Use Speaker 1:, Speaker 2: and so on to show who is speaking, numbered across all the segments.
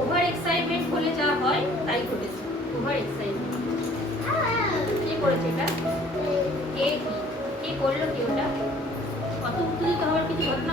Speaker 1: Over excitement হলে যা হয়, তাই ঘটেছে। ওভার এক্সাইটমেন্ট কে করেছে এটা? কে কি? কে করল কি ওটা? কত উত্তেজিত হওয়ার কিছু ঘটনা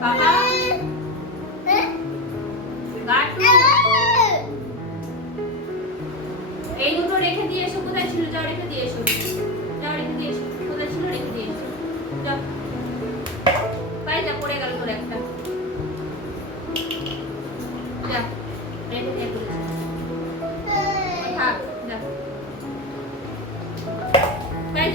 Speaker 1: যা, গাটু। এই দুটো রেখে দিয়ে এসো কোথায় ছিল? যাও রেখে দিয়ে এসো। যাও রেখে দিয়ে এসো কোথায় ছিল? রেখে দিয়ে এসো। যাও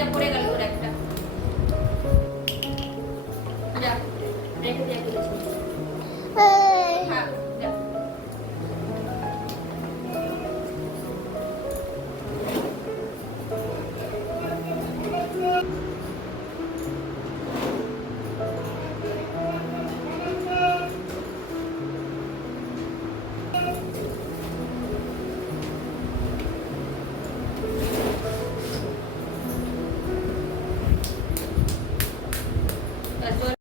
Speaker 1: যা পড়ে গেল ওর একটা যা রেখে দিয়ে।